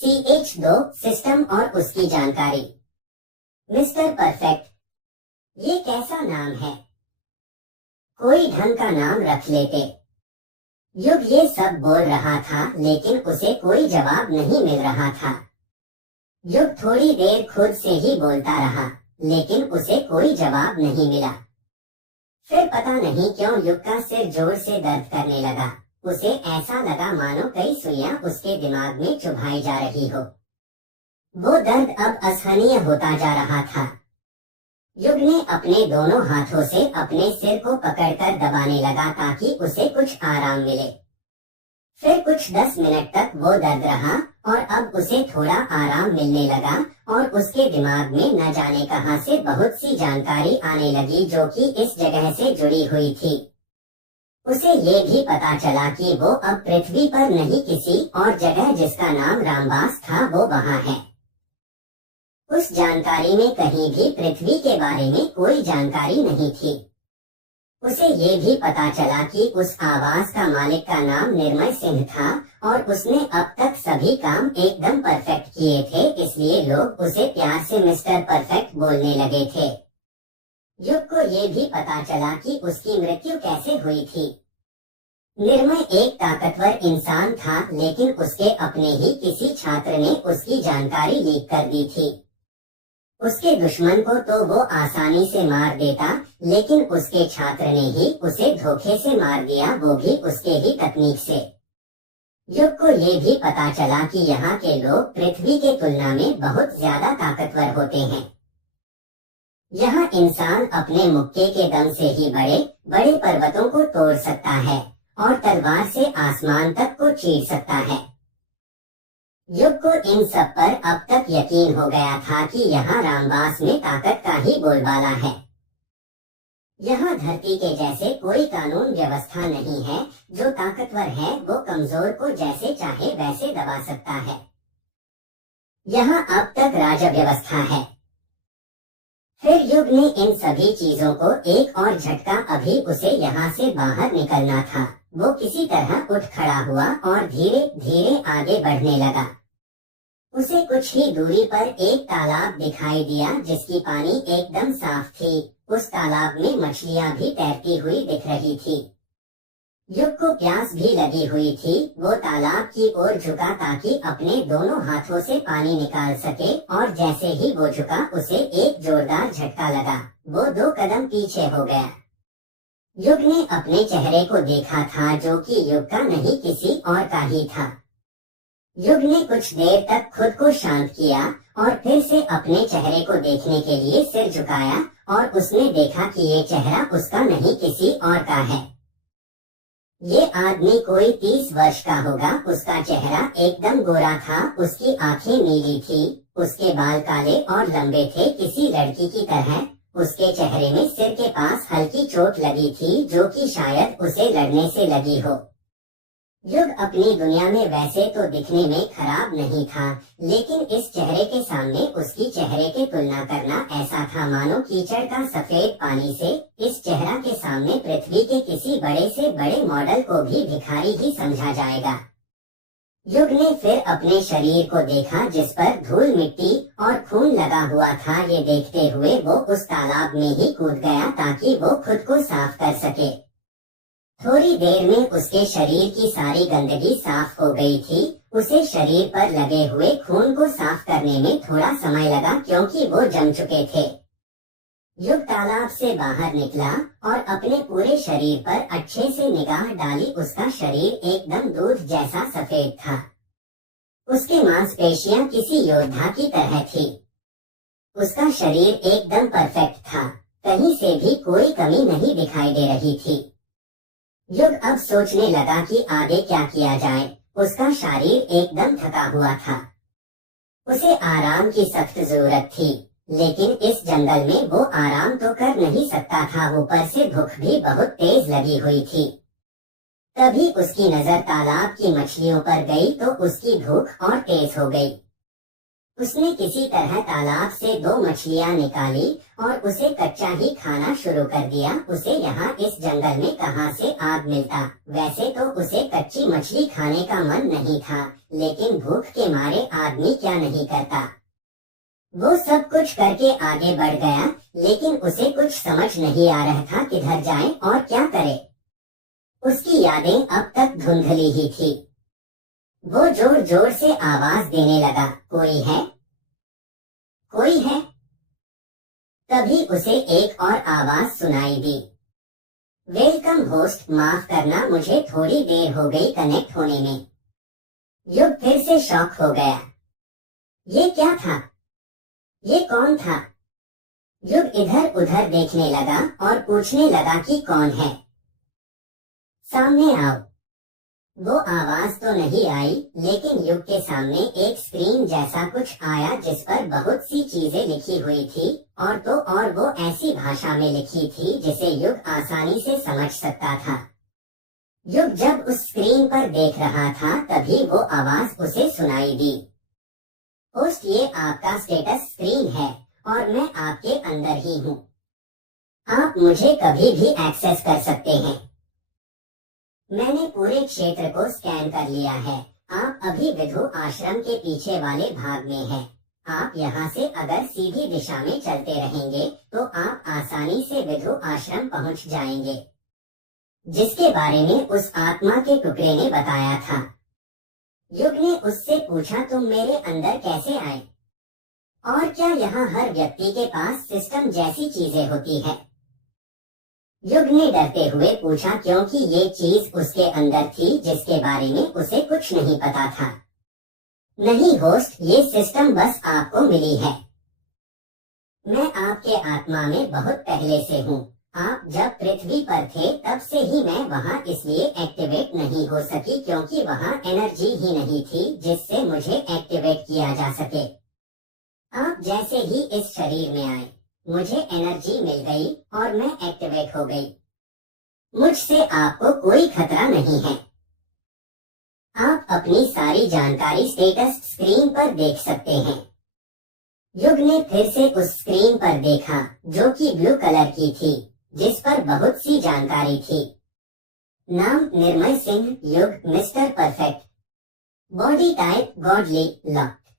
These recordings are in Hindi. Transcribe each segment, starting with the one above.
CH2 सिस्टम और उसकी जानकारी। मिस्टर परफेक्ट, ये कैसा नाम है? कोई ढंग का नाम रख लेते। युग ये सब बोल रहा था लेकिन उसे कोई जवाब नहीं मिल रहा था। युग थोड़ी देर खुद से ही बोलता रहा लेकिन उसे कोई जवाब नहीं मिला। फिर पता नहीं क्यों युग का सिर जोर से दर्द करने लगा। उसे ऐसा लगा मानो कई सुइयां उसके दिमाग में चुभाई जा रही हो। वो दर्द अब असहनीय होता जा रहा था। युग ने अपने दोनों हाथों से अपने सिर को पकड़कर दबाने लगा ताकि उसे कुछ आराम मिले। फिर कुछ 10 मिनट तक वो दर्द रहा और अब उसे थोड़ा आराम मिलने लगा और उसके दिमाग में न जाने कहां से बहुत सी जानकारी आने लगी जो कि इस जगह से जुड़ी हुई थी। उसे ये भी पता चला कि वो अब पृथ्वी पर नहीं किसी और जगह जिसका नाम रामबास था वो वहां है। उस जानकारी में कहीं भी पृथ्वी के बारे में कोई जानकारी नहीं थी। उसे ये भी पता चला कि उस आवास का मालिक का नाम निर्मय सिंह था और उसने अब तक सभी काम एकदम परफेक्ट किए थे, इसलिए लोग उसे प्यार से मिस्टर परफेक्ट बोलने लगे थे। युग को ये भी पता चला कि उसकी मृत्यु कैसे हुई थी। निर्मय एक ताकतवर इंसान था लेकिन उसके अपने ही किसी छात्र ने उसकी जानकारी लीक कर दी थी। उसके दुश्मन को तो वो आसानी से मार देता लेकिन उसके छात्र ने ही उसे धोखे से मार दिया, वो भी उसके ही तकनीक से। युग को ये भी पता चला कि यहाँ के लोग पृथ्वी के तुलना में बहुत ज्यादा ताकतवर होते हैं। यहाँ इंसान अपने मुक्के के दम से ही बड़े बड़े पर्वतों को तोड़ सकता है और तलवार से आसमान तक को चीर सकता है। युग को इन सब पर अब तक यकीन हो गया था कि यहाँ रामबास में ताकत का ही बोलबाला है। यहाँ धरती के जैसे कोई कानून व्यवस्था नहीं है। जो ताकतवर है वो कमजोर को जैसे चाहे वैसे दबा सकता है। यहाँ अब तक राज व्यवस्था है। फिर युग ने इन सभी चीजों को एक और झटका, अभी उसे यहाँ से बाहर निकलना था। वो किसी तरह उठ खड़ा हुआ और धीरे धीरे आगे बढ़ने लगा। उसे कुछ ही दूरी पर एक तालाब दिखाई दिया जिसकी पानी एकदम साफ थी। उस तालाब में मछलियां भी तैरती हुई दिख रही थी। युग को प्यास भी लगी हुई थी। वो तालाब की ओर झुका ताकि अपने दोनों हाथों से पानी निकाल सके और जैसे ही वो झुका उसे एक जोरदार झटका लगा। वो 2 कदम पीछे हो गया। युग ने अपने चेहरे को देखा था जो कि युग का नहीं किसी और का ही था। युग ने कुछ देर तक खुद को शांत किया और फिर से अपने चेहरे को देखने के लिए सिर झुकाया और उसने देखा कि ये चेहरा उसका नहीं किसी और का है। ये आदमी कोई 30 वर्ष का होगा। उसका चेहरा एकदम गोरा था, उसकी आंखें नीली थी, उसके बाल काले और लंबे थे किसी लड़की की तरह। उसके चेहरे में सिर के पास हल्की चोट लगी थी जो कि शायद उसे लड़ने से लगी हो। युग अपनी दुनिया में वैसे तो दिखने में खराब नहीं था लेकिन इस चेहरे के सामने उसकी चेहरे की तुलना करना ऐसा था मानो कीचड़ का सफेद पानी से। इस चेहरा के सामने पृथ्वी के किसी बड़े से बड़े मॉडल को भी भिखारी ही समझा जाएगा। युग ने फिर अपने शरीर को देखा जिस पर धूल मिट्टी और खून लगा हुआ था। ये देखते हुए वो उस तालाब में ही कूद गया ताकि वो खुद को साफ कर सके। थोड़ी देर में उसके शरीर की सारी गंदगी साफ हो गई थी। उसे शरीर पर लगे हुए खून को साफ करने में थोड़ा समय लगा क्योंकि वो जम चुके थे। युग तालाब से बाहर निकला और अपने पूरे शरीर पर अच्छे से निगाह डाली। उसका शरीर एकदम दूध जैसा सफेद था। उसकी मांसपेशियां किसी योद्धा की तरह थी। उसका शरीर एकदम परफेक्ट था, कहीं से भी कोई कमी नहीं दिखाई दे रही थी। युग अब सोचने लगा कि आगे क्या किया जाए। उसका शरीर एकदम थका हुआ था। उसे आराम की सख्त जरूरत थी लेकिन इस जंगल में वो आराम तो कर नहीं सकता था, ऊपर से भूख भी बहुत तेज लगी हुई थी। तभी उसकी नजर तालाब की मछलियों पर गई तो उसकी भूख और तेज हो गई। उसने किसी तरह तालाब से 2 मछलियां निकाली और उसे कच्चा ही खाना शुरू कर दिया। उसे यहाँ इस जंगल में कहाँ से आग मिलता। वैसे तो उसे कच्ची मछली खाने का मन नहीं था, लेकिन भूख के मारे आदमी क्या नहीं करता। वो सब कुछ करके आगे बढ़ गया, लेकिन उसे कुछ समझ नहीं आ रहा था किधर जाए और क्या करे। उसकी यादें अब तक धुंधली ही थी। वो जोर जोर से आवाज देने लगा, कोई है, कोई है। तभी उसे एक और आवाज सुनाई दी, वेलकम होस्ट, माफ करना मुझे थोड़ी देर हो गई कनेक्ट होने में। युग फिर से शॉक हो गया। ये क्या था? ये कौन था? युग इधर उधर देखने लगा और पूछने लगा कि कौन है। सामने आओ। वो आवाज तो नहीं आई, लेकिन युग के सामने एक स्क्रीन जैसा कुछ आया जिस पर बहुत सी चीजें लिखी हुई थी, और तो और वो ऐसी भाषा में लिखी थी जिसे युग आसानी से समझ सकता था। युग जब उस स्क्रीन पर देख रहा था तभी वो आवाज उसे सुनाई दी, होस्ट, ये आपका स्टेटस स्क्रीन है और मैं आपके अंदर ही हूँ। आप मुझे कभी भी एक्सेस कर सकते हैं। मैंने पूरे क्षेत्र को स्कैन कर लिया है। आप अभी विधु आश्रम के पीछे वाले भाग में हैं। आप यहाँ से अगर सीधी दिशा में चलते रहेंगे तो आप आसानी से विधु आश्रम पहुँच जाएंगे, जिसके बारे में उस आत्मा के टुकड़े ने बताया था। युग ने उससे पूछा, तुम मेरे अंदर कैसे आए? और क्या यहाँ हर व्यक्ति के पास सिस्टम जैसी चीजें होती है? युग ने डरते हुए पूछा, क्योंकि ये चीज उसके अंदर थी जिसके बारे में उसे कुछ नहीं पता था। नहीं होस्ट, ये सिस्टम बस आपको मिली है। मैं आपके आत्मा में बहुत पहले से हूँ। आप जब पृथ्वी पर थे तब से ही मैं वहाँ इसलिए एक्टिवेट नहीं हो सकी क्योंकि वहाँ एनर्जी ही नहीं थी जिससे मुझे एक्टिवेट किया जा सके। आप जैसे ही इस शरीर में आए मुझे एनर्जी मिल गई और मैं एक्टिवेट हो गई। मुझसे आपको कोई खतरा नहीं है। आप अपनी सारी जानकारी स्टेटस स्क्रीन पर देख सकते हैं। युग ने फिर से उस स्क्रीन पर देखा जो कि ब्लू कलर की थी, जिस पर बहुत सी जानकारी थी। नाम Nirmay Singh, Yug mister perfect, body type godly locked,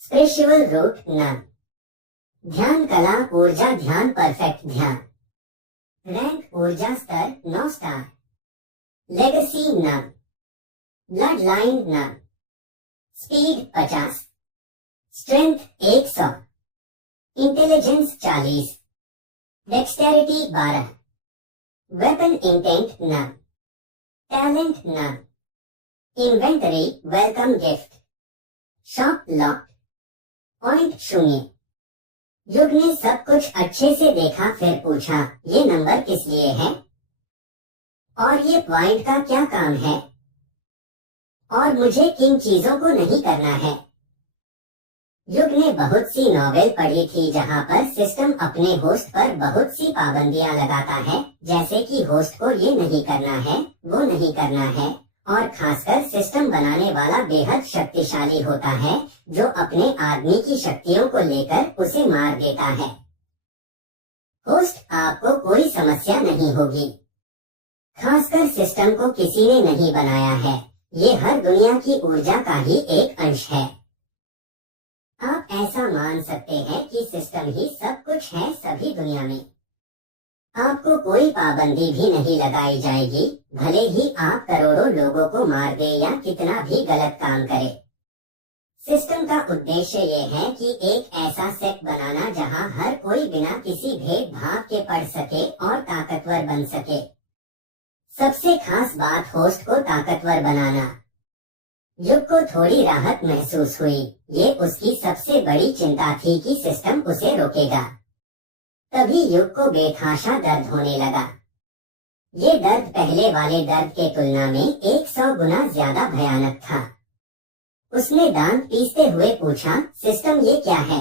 spiritual root none, ध्यान कला ऊर्जा ध्यान परफेक्ट ध्यान, रैंक ऊर्जा स्तर 9 star, legacy none, blood line none, speed 50, strength 100, intelligence 40, dexterity 12, weapon intent none, talent none, inventory welcome gift, shop locked, point 0। Yug ने सब कुछ अच्छे से देखा, फिर पूछा, ये नंबर किस लिए है? और ये पॉइंट का क्या काम है? और मुझे किन चीजों को नहीं करना है? युग ने बहुत सी नॉवेल पढ़ी थी जहाँ पर सिस्टम अपने होस्ट पर बहुत सी पाबंदियां लगाता है, जैसे कि होस्ट को ये नहीं करना है, वो नहीं करना है, और खासकर सिस्टम बनाने वाला बेहद शक्तिशाली होता है जो अपने आदमी की शक्तियों को लेकर उसे मार देता है। होस्ट, आपको कोई समस्या नहीं होगी। खासकर सिस्टम को किसी ने नहीं बनाया है, ये हर दुनिया की ऊर्जा का ही एक अंश है। आप ऐसा मान सकते हैं कि सिस्टम ही सब कुछ है सभी दुनिया में। आपको कोई पाबंदी भी नहीं लगाई जाएगी, भले ही आप करोड़ों लोगों को मार दे या कितना भी गलत काम करे। सिस्टम का उद्देश्य ये है कि एक ऐसा सेट बनाना जहां हर कोई बिना किसी भेदभाव के पढ़ सके और ताकतवर बन सके। सबसे खास बात होस्ट को ताकतवर बनाना। युग को थोड़ी राहत महसूस हुई। ये उसकी सबसे बड़ी चिंता थी कि सिस्टम उसे रोकेगा। तभी युग को बेतहाशा दर्द होने लगा। ये दर्द पहले वाले दर्द के तुलना में 100 गुना ज्यादा भयानक था। उसने दांत पीसते हुए पूछा, सिस्टम ये क्या है?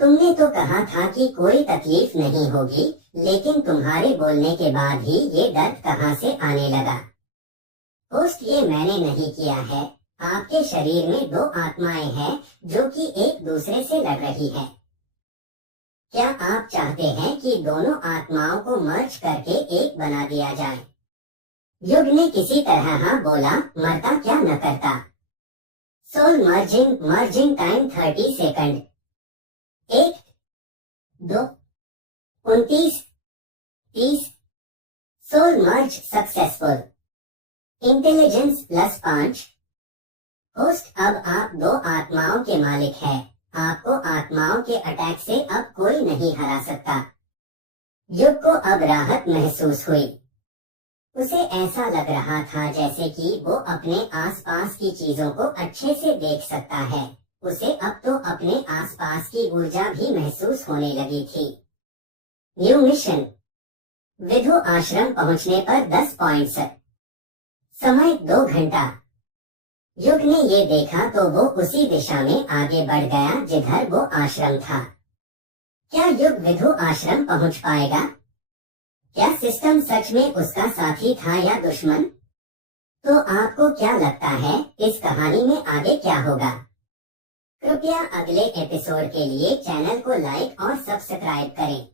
तुमने तो कहा था कि कोई तकलीफ नहीं होगी, लेकिन तुम्हारे बोलने के बाद ही ये दर्द कहाँ से आने लगा? होस्ट, ये मैंने नहीं किया है, आपके शरीर में दो आत्माएं हैं जो कि एक दूसरे से लड़ रही है। क्या आप चाहते हैं कि दोनों आत्माओं को मर्ज करके एक बना दिया जाए? युग ने किसी तरह हाँ बोला, मरता क्या न करता। Soul merging time 30 second. 1, 2, 29, 30। Soul merge successful. Intelligence +5। Host, अब आप दो आत्माओं के मालिक हैं। आपको आत्माओं के अटैक से अब कोई नहीं हरा सकता। युग को अब राहत महसूस हुई। उसे ऐसा लग रहा था जैसे कि वो अपने आसपास की चीजों को अच्छे से देख सकता है। उसे अब तो अपने आसपास की ऊर्जा भी महसूस होने लगी थी। New mission. विधु आश्रम पहुंचने पर 10 पॉइंट्स। समय 2 घंटा। युग ने ये देखा तो वो उसी दिशा में आगे बढ़ गया जिधर वो आश्रम था। क्या युग विधु आश्रम पहुंच पाएगा? क्या सिस्टम सच में उसका साथी था या दुश्मन? तो आपको क्या लगता है इस कहानी में आगे क्या होगा? कृपया अगले एपिसोड के लिए चैनल को लाइक और सब्सक्राइब करें।